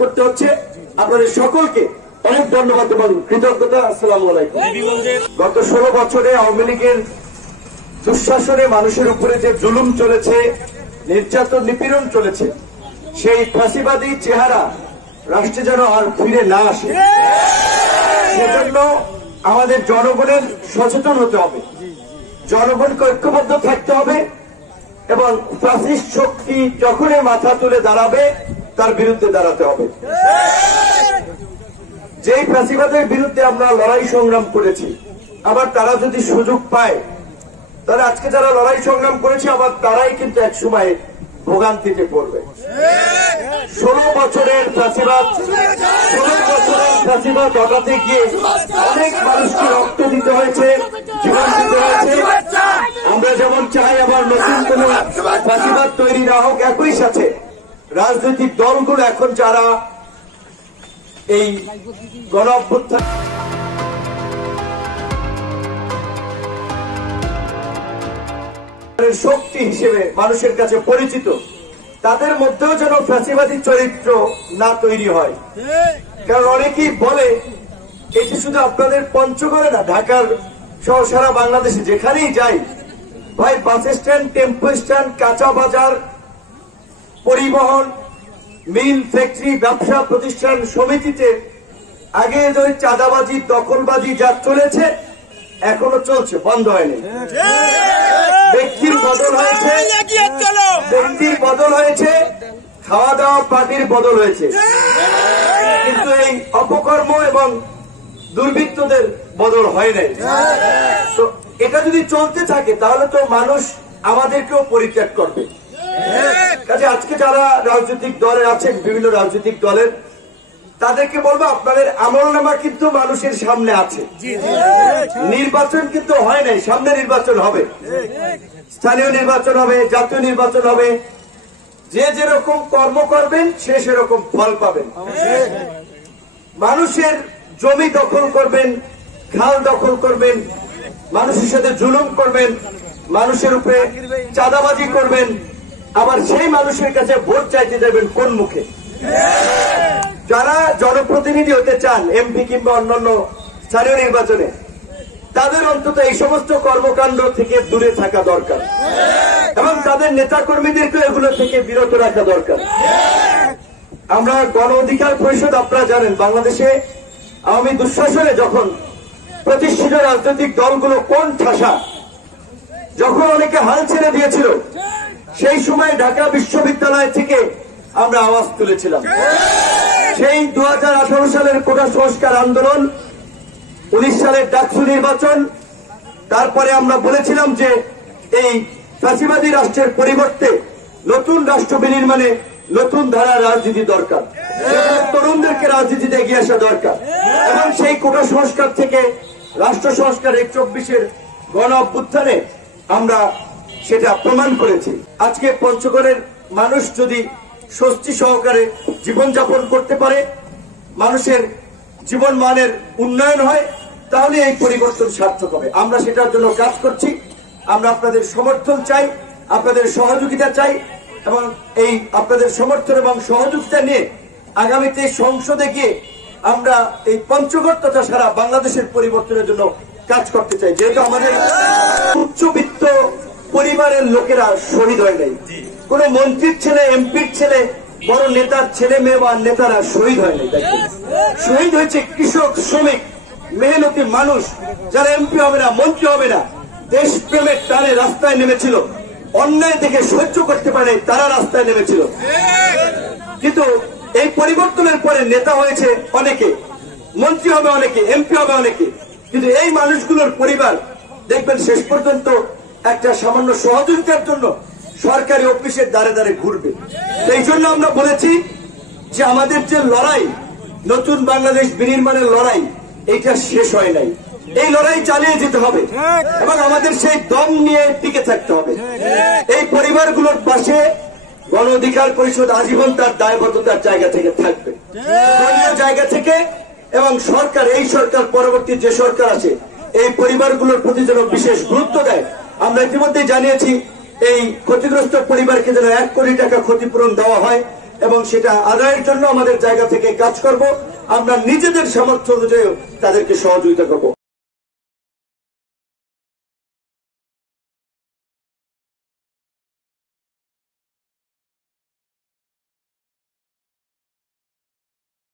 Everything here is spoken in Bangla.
করতে হচ্ছে। আপনাদের সকলকে অনেক ধন্যবাদ এবং কৃতজ্ঞতা। আসসালামু আলাইকুম। গত 16 বছরে আওয়ামী লীগের দুঃশাসনে মানুষের উপরে যে জুলুম চলেছে, নির্যাতন নিপীড়ন চলেছে, সেই ফাঁসিবাদী চেহারা রাষ্ট্রে যেন আর ফিরে না আসে, সেজন্য আমাদের জনগণের সচেতন হতে হবে, জনগণকে ঐক্যবদ্ধ থাকতে হবে এবং ফ্যাসিস্ট শক্তি যখনই মাথা তুলে দাঁড়াবে তার বিরুদ্ধে দাঁড়াতে হবে। যেই ফ্যাসিবাদের বিরুদ্ধে আমরা লড়াই সংগ্রাম করেছি, আবার তারা যদি সুযোগ পায়, তাহলে আজকে যারা লড়াই সংগ্রাম করেছে আবার তারাই কিন্তু এক সময় ভোগান্তিতে পড়বে। 16 বছরের ফ্যাসিবাদ হটাতে গিয়ে অনেক মানুষকে রক্ত দিতে হয়েছে, জীবন দিতে হয়েছে। আমরা যেমন চাই আবার নতুন কোন ফ্যাসিবাদ তৈরি না হোক, একই সাথে রাজনৈতিক দলগুলো এখন যারা এই গণ অভ্যুত্থান শক্তি হিসেবে মানুষের কাছে পরিচিত, তাদের মধ্যেও যেন ফ্যাসিবাদী চরিত্র না তৈরি হয়। কারণ অনেকেই বলে এটি শুধু আপনাদের পঞ্চগড়ে না, ঢাকার সহ সারা বাংলাদেশে যেখানেই যাই ভাই, বাস স্ট্যান্ড, টেম্পো স্ট্যান্ড, কাঁচা বাজার, পরিবহন, মিল, ফ্যাক্টরি, ব্যবসা প্রতিষ্ঠান, সমিতিতে আগে যে চাঁদাবাজি, দখলবাজি যা চলেছে এখনো চলছে, বন্ধ হয়নি। ব্যক্তির বদল হয়েছে, খাওয়া দাওয়া পার্টির বদল হয়েছে, কিন্তু এই অপকর্ম এবং দুর্বৃত্তদের বদল হয় নাই। তো এটা যদি চলতে থাকে তাহলে তো মানুষ আমাদেরকেও পরিত্যাগ করবে। কাজে আজকে যারা রাজনৈতিক দলে আছেন, বিভিন্ন রাজনৈতিক দলের, তাদেরকে বলবো আপনাদের আমলনামা কিন্তু মানুষের সামনে আছে। নির্বাচন কিন্তু হয় নাই, সামনে নির্বাচন হবে, স্থানীয় নির্বাচন হবে, জাতীয় নির্বাচন হবে। যে যেরকম কর্ম করবেন সে সেরকম ফল পাবেন। মানুষের জমি দখল করবেন, খাল দখল করবেন, মানুষের সাথে জুলুম করবেন, মানুষের উপরে চাঁদাবাজি করবেন, আবার সেই মানুষের কাছে ভোট চাইতে যাবেন কোন মুখে? যারা জনপ্রতিনিধি হতে চান, এমপি কিংবা অন্যান্য স্থানীয় নির্বাচনে, তাদের অন্তত এই সমস্ত কর্মকাণ্ড থেকে দূরে থাকা দরকার এবং তাদের নেতা কর্মীদেরকে এগুলো থেকে বিরত রাখা দরকার। আমরা গণ অধিকার পরিষদ, আপনারা জানেন, বাংলাদেশে আওয়ামী দুঃশাসনে যখন প্রতিষ্ঠিত রাজনৈতিক দলগুলো কোন ঠাসা, যখন অনেকে হাল ছেড়ে দিয়েছিল, সেই সময় ঢাকা বিশ্ববিদ্যালয় থেকে আমরা আওয়াজ তুলেছিলাম। সেই 2018 সালের কোটা সংস্কার আন্দোলন, 19 সালের ডাকসু নির্বাচন, তারপরে আমরা বলেছিলাম যে এই ফ্যাসিবাদী রাষ্ট্রের পরিবর্তে নতুন রাষ্ট্র বিনির্মাণে নতুন ধারার রাজনীতি দরকার, তরুণদেরকে রাজনীতিতে এগিয়ে আসা দরকার এবং সেই কোটা সংস্কার থেকে রাষ্ট্র সংস্কার 24-এর গণ অভ্যুত্থানে আমরা সেটা প্রমাণ করেছি। আজকে পঞ্চগড়ের মানুষ যদি স্বস্তি সহকারে জীবনযাপন করতে পারে, মানুষের জীবন মানের উন্নয়ন হয়, তাহলে এই পরিবর্তন সার্থক হবে। আমরা সেটার জন্য কাজ করছি। আমরা আপনাদের সমর্থন চাই, আপনাদের সহযোগিতা চাই এবং এই আপনাদের সমর্থন এবং সহযোগিতা নিয়ে আগামীতে সংসদে গিয়ে আমরা এই পঞ্চগড় তথা সারা বাংলাদেশের পরিবর্তনের জন্য কাজ করতে চাই। যেহেতু আমাদের উচ্চবিত্ত পরিবারের লোকেরা শহীদ হয় নাই, কোন মন্ত্রীর ছেলে, এমপির ছেলে, বড় নেতার ছেলে মেয়ে বা নেতারা শহীদ হয় নাই। শহীদ হয়েছে কৃষক, শ্রমিক, মেহনতি মানুষ, যারা এমপি হবে না, মন্ত্রী হবে না, দেশপ্রেমের টানে রাস্তায় নেমেছিল, অন্যায় থেকে সহ্য করতে পারে তারা রাস্তায় নেমেছিল। কিন্তু এই পরিবর্তনের পরে নেতা হয়েছে অনেকে, মন্ত্রী হবে অনেকে, এমপি হবে অনেকে, কিন্তু এই মানুষগুলোর পরিবার দেখবেন শেষ পর্যন্ত একটা সামান্য সহযোগিতার জন্য সরকারি অফিসের দ্বারে দ্বারে ঘুরবে। এই জন্য আমরা বলেছি যে আমাদের যে লড়াই, নতুন বাংলাদেশ বিনির্মাণের লড়াই, এইটা শেষ হয় নাই, এই লড়াই চালিয়ে যেতে হবে এবং আমাদের সেই দম নিয়ে টিকে থাকতে হবে। এই পরিবারগুলোর পাশে গণ অধিকার পরিষদ আজীবন তার দায়বদ্ধতার জায়গা থেকে থাকবে, দলীয় জায়গা থেকে, এবং সরকার, এই সরকার পরবর্তী যে সরকার আছে, এই পরিবারগুলোর প্রতি যেন বিশেষ গুরুত্ব দেয়। আমরা ইতিমধ্যে জানিয়েছি এই ক্ষতিগ্রস্ত পরিবারকে যেন 1 কোটি টাকা ক্ষতিপূরণ দেওয়া হয় এবং সেটা আদায়ের জন্য আমাদের জায়গা থেকে কাজ করব। আমরা নিজেদের সামর্থ্য অনুযায়ী তাদেরকে সহযোগিতা করব।